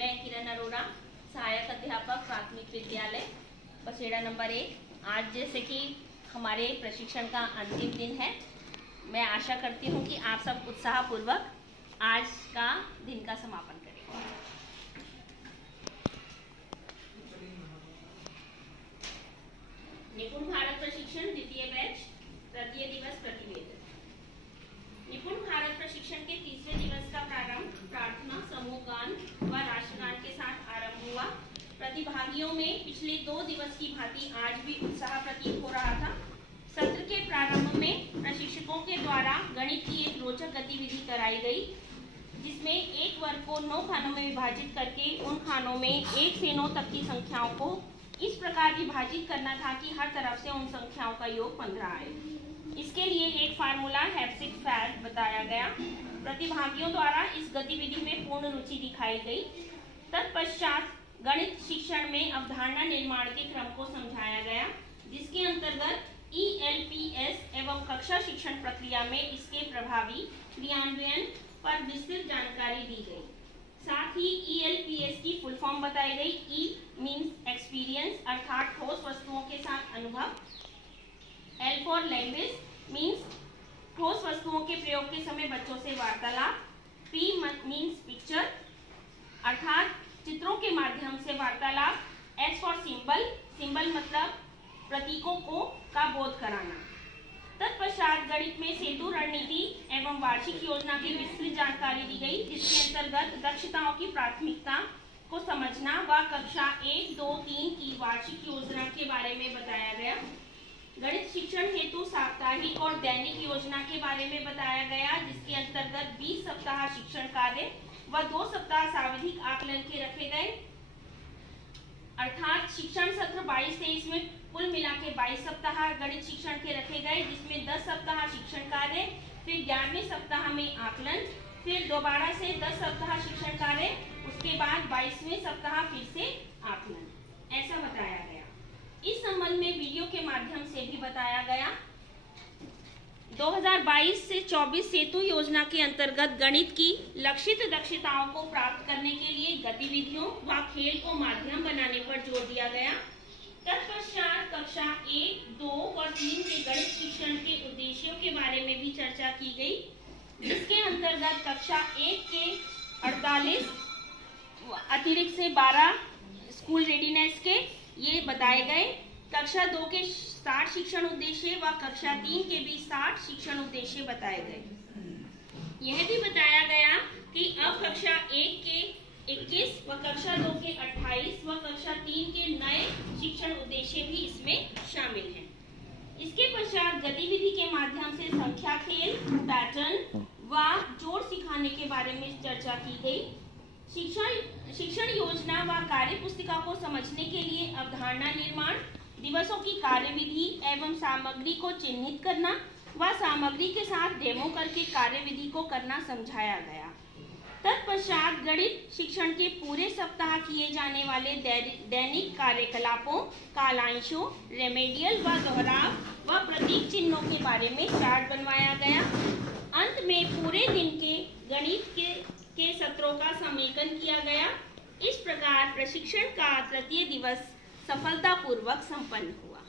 मैं किरण अरोड़ा, सहायक अध्यापक प्राथमिक विद्यालय पसेड़ा नंबर 1। आज जैसे कि हमारे प्रशिक्षण का अंतिम दिन है, मैं आशा करती हूँ कि आप सब उत्साहपूर्वक आज का दिन का समापन करेंगे। निपुण भारत प्रशिक्षण द्वितीय बैच, तृतीय दिवस प्रतिवेदन। निपुण भारत प्रशिक्षण के तीसरे दिवस का प्रारंभ प्रार्थना, समूह गान व राष्ट्रगान के साथ आरंभ हुआ। प्रतिभागियों में पिछले 2 दिवस की भांति आज भी उत्साह प्रतीत हो रहा था। सत्र के प्रारंभ में प्रशिक्षकों के द्वारा गणित की एक रोचक गतिविधि कराई गई, जिसमें एक वर्ग को 9 खानों में विभाजित करके उन खानों में 1 से 9 तक की संख्याओं को इस प्रकार विभाजित करना था कि हर तरफ से उन संख्याओं का योग 15 आए। इसके लिए एक फार्मूला हैप्सिक फैड बताया गया। प्रतिभागियों द्वारा इस गतिविधि में पूर्ण रुचि दिखाई गई। तत्पश्चात गणित शिक्षण में अवधारणा निर्माण के क्रम को समझाया गया, जिसके अंतर्गत ELPS एवं कक्षा शिक्षण प्रक्रिया में इसके प्रभावी क्रियान्वयन पर विस्तृत जानकारी दी गई। साथ ही ELPS की फुल फॉर्म बताई गई। E मीन्स एक्सपीरियंस, अर्थात ठोस वस्तुओं के साथ अनुभव। L फॉर लैंग्वेज मीन्स ठोस वस्तुओं के प्रयोग के समय बच्चों से वार्तालाप। P मीन्स पिक्चर, अर्थात चित्रों के माध्यम से वार्तालाप। S फॉर सिंबल, सिंबल मतलब प्रतीकों का बोध कराना। तत्पश्चात गणित में सेतु रणनीति एवं वार्षिक योजना की विस्तृत जानकारी दी गई, जिसके अंतर्गत दक्षताओं की प्राथमिकता को समझना व कक्षा 1, 2, 3 की वार्षिक योजना के बारे में बताया गया। गणित शिक्षण हेतु साप्ताहिक और दैनिक योजना के बारे में बताया गया, जिसके अंतर्गत 20 सप्ताह शिक्षण कार्य व 2 सप्ताह सावधिक आकलन के रखे गए। अर्थात शिक्षण सत्र 22-23 में कुल मिला के 22 सप्ताह गणित शिक्षण के रखे गए, जिसमें 10 सप्ताह शिक्षण कार्य, फिर 11वें सप्ताह में आकलन, फिर दोबारा से 10 सप्ताह शिक्षण कार्य, उसके बाद 22वें सप्ताह फिर से आकलन, ऐसा बताया गया। इस संबंध में वीडियो के माध्यम से भी बताया गया। 2022 से 24 सेतु योजना के अंतर्गत गणित की लक्षित दक्षताओं को प्राप्त करने के लिए गतिविधियों व खेल को माध्यम बनाने पर जोर दिया गया। तत्पश्चात कक्षा 1, 2 और 3 के गणित शिक्षण के उद्देश्यों के बारे में भी चर्चा की गई, जिसके अंतर्गत कक्षा 1 के 48 अतिरिक्त से 12 स्कूल रेडीनेस के ये बताए गए। कक्षा 2 के 60 शिक्षण उद्देश्य व कक्षा 3 के भी 60 शिक्षण उद्देश्य बताए गए। यह भी बताया गया कि अब कक्षा 1 के 21 व कक्षा 2 के 28 व कक्षा 3 के नए शिक्षण उद्देश्य भी इसमें शामिल हैं। इसके पश्चात गतिविधि के माध्यम से संख्या खेल, पैटर्न व जोड़ सिखाने के बारे में चर्चा की गई। शिक्षण योजना व कार्य पुस्तिका को समझने के लिए अवधारणा निर्माण, दिवसों की कार्यविधि एवं सामग्री को चिन्हित करना व सामग्री के साथ डेमो करके कार्यविधि को करना समझाया गया। तत्पश्चात गणित शिक्षण के पूरे सप्ताह किए जाने वाले दैनिक कार्यकलापों, कालांशों, रेमेडियल व दोहराव व प्रतीक चिन्हों के बारे में चार्ट बनवाया गया। अंत में पूरे दिन के गणित के सत्रों का समेकन किया गया। इस प्रकार प्रशिक्षण का तृतीय दिवस सफलतापूर्वक संपन्न हुआ।